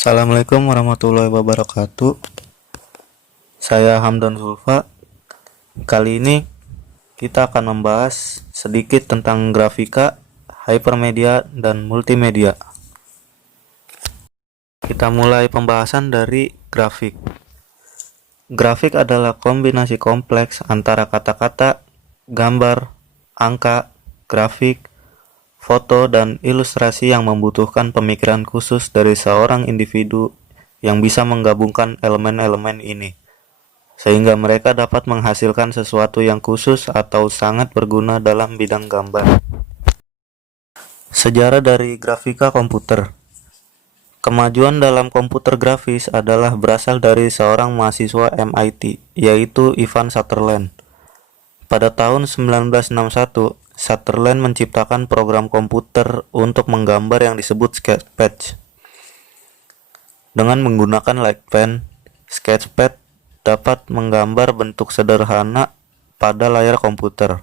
Assalamualaikum warahmatullahi wabarakatuh. Saya Hamdan Zulfa. Kali ini kita akan membahas sedikit tentang grafika, hypermedia, dan multimedia. Kita mulai pembahasan dari grafik. Grafik adalah kombinasi kompleks antara kata-kata, gambar, angka, grafik, foto, dan ilustrasi yang membutuhkan pemikiran khusus dari seorang individu yang bisa menggabungkan elemen-elemen ini, sehingga mereka dapat menghasilkan sesuatu yang khusus atau sangat berguna dalam bidang gambar. Sejarah dari grafika komputer. Kemajuan dalam komputer grafis adalah berasal dari seorang mahasiswa MIT, yaitu Ivan Sutherland. Pada tahun 1961, Sutherland menciptakan program komputer untuk menggambar yang disebut Sketchpad. Dengan menggunakan LightPen, Sketchpad dapat menggambar bentuk sederhana pada layar komputer,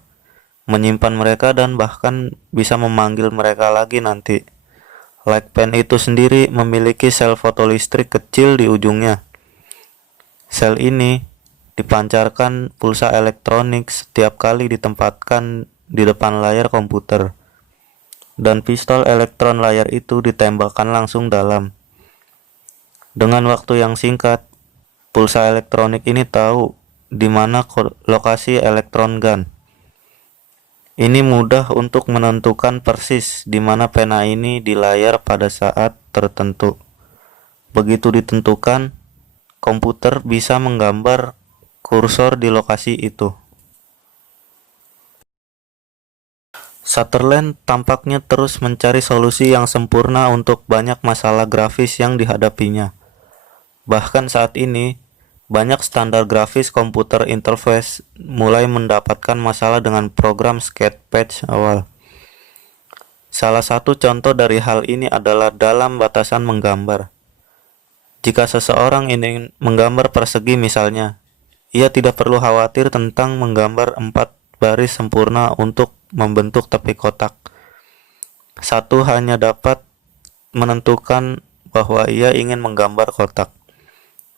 menyimpan mereka, dan bahkan bisa memanggil mereka lagi nanti. LightPen itu sendiri memiliki sel fotolistrik kecil di ujungnya. Sel ini dipancarkan pulsa elektronik setiap kali ditempatkan di depan layar komputer, dan pistol elektron layar itu ditembakkan langsung dalam. Dengan waktu yang singkat, pulsa elektronik ini tahu di mana lokasi elektron gun. Ini mudah untuk menentukan persis di mana pena ini di layar pada saat tertentu. Begitu ditentukan, komputer bisa menggambar kursor di lokasi itu. Sutherland tampaknya terus mencari solusi yang sempurna untuk banyak masalah grafis yang dihadapinya. Bahkan saat ini, banyak standar grafis komputer interface mulai mendapatkan masalah dengan program Sketchpad awal. Salah satu contoh dari hal ini adalah dalam batasan menggambar. Jika seseorang ingin menggambar persegi misalnya, ia tidak perlu khawatir tentang menggambar 4 baris sempurna untuk membentuk tepi kotak. Satu hanya dapat menentukan bahwa ia ingin menggambar kotak,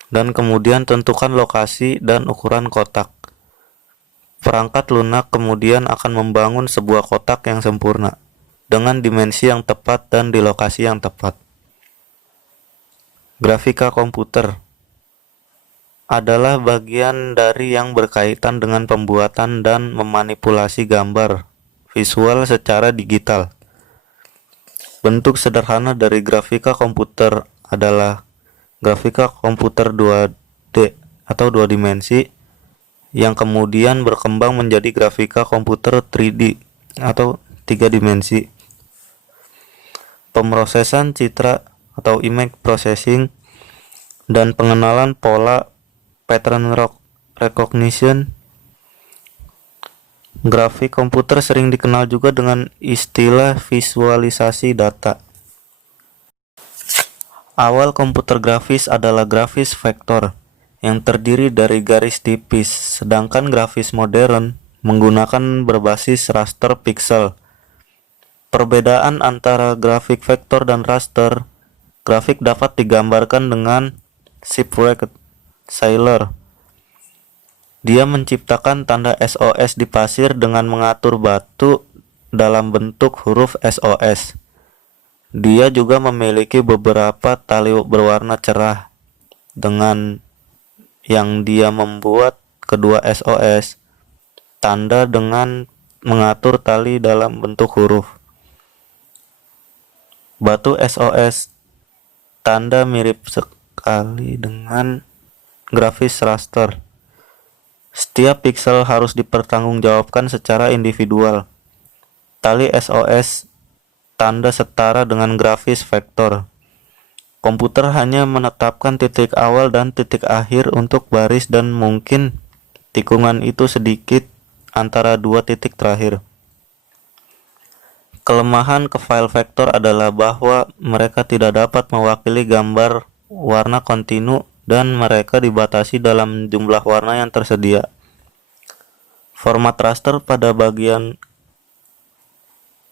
dan kemudian tentukan lokasi dan ukuran kotak. Perangkat lunak kemudian akan membangun sebuah kotak yang sempurna, dengan dimensi yang tepat dan di lokasi yang tepat. Grafika komputer adalah bagian dari yang berkaitan dengan pembuatan dan memanipulasi gambar visual secara digital. Bentuk sederhana dari grafika komputer adalah grafika komputer 2D atau 2 dimensi yang kemudian berkembang menjadi grafika komputer 3D atau 3 dimensi. Pemrosesan citra atau image processing dan pengenalan pola pattern recognition. Grafik komputer sering dikenal juga dengan istilah visualisasi data. Awal komputer grafis adalah grafis vektor yang terdiri dari garis tipis, sedangkan grafis modern menggunakan berbasis raster pixel. Perbedaan antara grafik vektor dan raster grafik dapat digambarkan dengan shipwrecked sailor. Dia menciptakan tanda SOS di pasir dengan mengatur batu dalam bentuk huruf SOS. Dia juga memiliki beberapa tali berwarna cerah dengan yang dia membuat kedua SOS tanda dengan mengatur tali dalam bentuk huruf. Batu SOS tanda mirip sekali dengan grafis raster. Setiap pixel harus dipertanggungjawabkan secara individual. Tali SOS tanda setara dengan grafis vektor. Komputer hanya menetapkan titik awal dan titik akhir untuk baris dan mungkin tikungan itu sedikit antara 2 titik terakhir. Kelemahan ke file vektor adalah bahwa mereka tidak dapat mewakili gambar warna kontinu dan mereka dibatasi dalam jumlah warna yang tersedia. Format raster pada bagian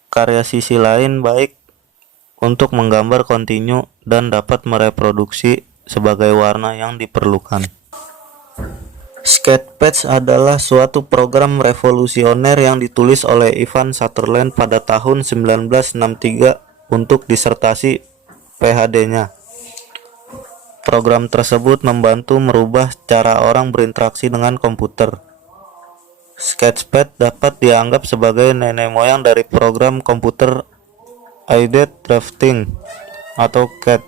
karya sisi lain baik untuk menggambar kontinu dan dapat mereproduksi sebagai warna yang diperlukan. Sketchpad adalah suatu program revolusioner yang ditulis oleh Ivan Sutherland pada tahun 1963 untuk disertasi PhD-nya. Program tersebut membantu merubah cara orang berinteraksi dengan komputer. Sketchpad dapat dianggap sebagai nenek moyang dari program komputer aided drafting atau CAD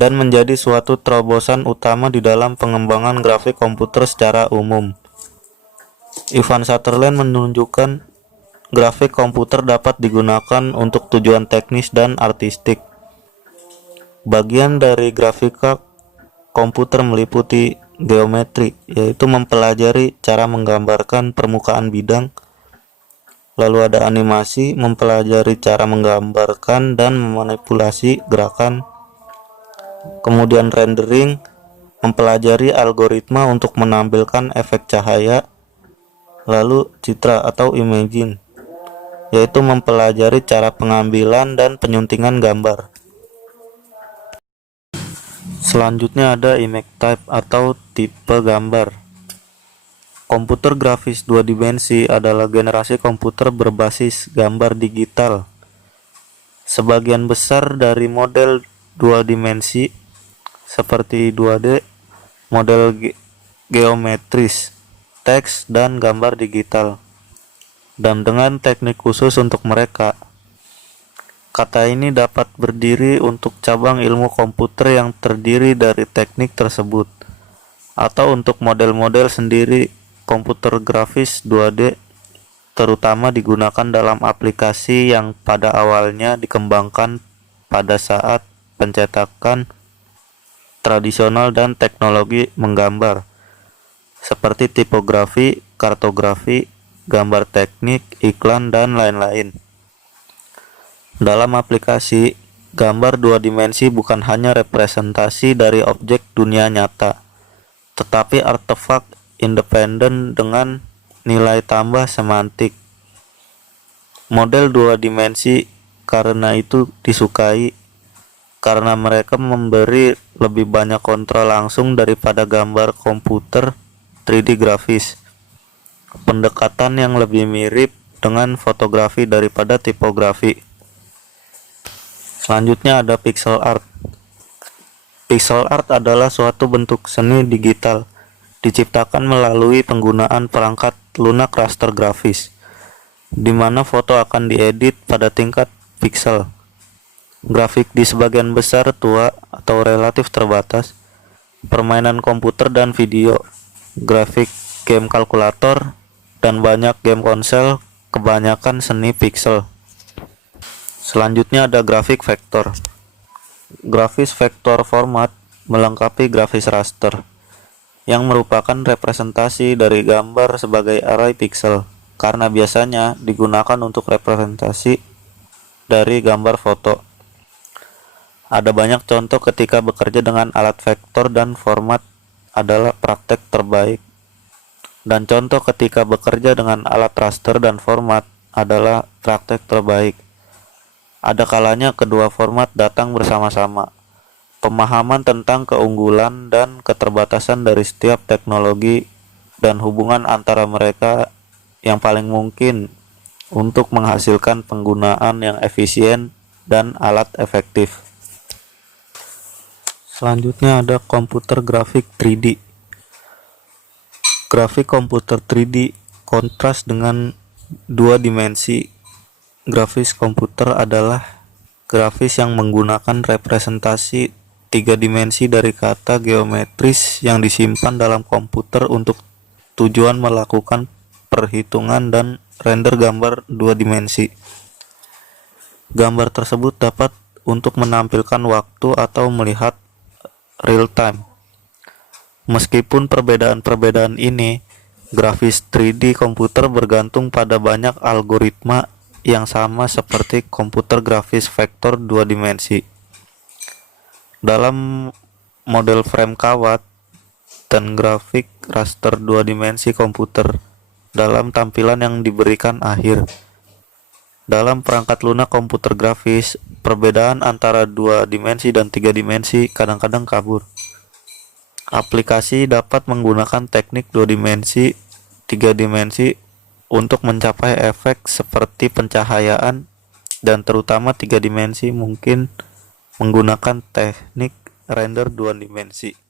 dan menjadi suatu terobosan utama di dalam pengembangan grafik komputer secara umum. Ivan Sutherland menunjukkan grafik komputer dapat digunakan untuk tujuan teknis dan artistik. Bagian dari grafika komputer meliputi geometri, yaitu mempelajari cara menggambarkan permukaan bidang. Lalu ada animasi, mempelajari cara menggambarkan dan memanipulasi gerakan. Kemudian rendering, mempelajari algoritma untuk menampilkan efek cahaya. Lalu citra atau imaging, yaitu mempelajari cara pengambilan dan penyuntingan gambar. Selanjutnya ada image type atau tipe gambar. Komputer grafis dua dimensi adalah generasi komputer berbasis gambar digital. Sebagian besar dari model dua dimensi seperti 2D, model geometris, teks, dan gambar digital, dan dengan teknik khusus untuk mereka. Kata ini dapat berdiri untuk cabang ilmu komputer yang terdiri dari teknik tersebut, atau untuk model-model sendiri. Komputer grafis 2D terutama digunakan dalam aplikasi yang pada awalnya dikembangkan pada saat pencetakan tradisional dan teknologi menggambar, seperti tipografi, kartografi, gambar teknik, iklan, dan lain-lain. Dalam aplikasi, gambar dua dimensi bukan hanya representasi dari objek dunia nyata, tetapi artefak independen dengan nilai tambah semantik. Model dua dimensi karena itu disukai, karena mereka memberi lebih banyak kontrol langsung daripada gambar komputer 3D grafis. Pendekatan yang lebih mirip dengan fotografi daripada tipografi. Selanjutnya ada pixel art. Pixel art adalah suatu bentuk seni digital diciptakan melalui penggunaan perangkat lunak raster grafis, di mana foto akan diedit pada tingkat pixel. Grafik di sebagian besar tua atau relatif terbatas, permainan komputer dan video, grafik game kalkulator, dan banyak game konsol, kebanyakan seni pixel. Selanjutnya ada grafik vektor. Grafis vektor format melengkapi grafis raster, yang merupakan representasi dari gambar sebagai array pixel, karena biasanya digunakan untuk representasi dari gambar foto. Ada banyak contoh ketika bekerja dengan alat vektor dan format adalah praktek terbaik, dan contoh ketika bekerja dengan alat raster dan format adalah praktek terbaik. Ada kalanya kedua format datang bersama-sama. Pemahaman tentang keunggulan dan keterbatasan dari setiap teknologi dan hubungan antara mereka yang paling mungkin untuk menghasilkan penggunaan yang efisien dan alat efektif. Selanjutnya ada komputer grafik 3D. Grafik komputer 3D kontras dengan dua dimensi. Grafis komputer adalah grafis yang menggunakan representasi tiga dimensi dari kata geometris yang disimpan dalam komputer untuk tujuan melakukan perhitungan dan render gambar dua dimensi. Gambar tersebut dapat untuk menampilkan waktu atau melihat real time. Meskipun perbedaan-perbedaan ini, grafis 3D komputer bergantung pada banyak algoritma yang sama seperti komputer grafis vektor dua dimensi. Dalam model frame kawat dan grafik raster dua dimensi komputer dalam tampilan yang diberikan akhir. Dalam perangkat lunak komputer grafis, perbedaan antara 2 dimensi dan 3 dimensi kadang-kadang kabur. Aplikasi dapat menggunakan teknik 2 dimensi, 3 dimensi untuk mencapai efek seperti pencahayaan, dan terutama 3 dimensi mungkin menggunakan teknik render 2 dimensi.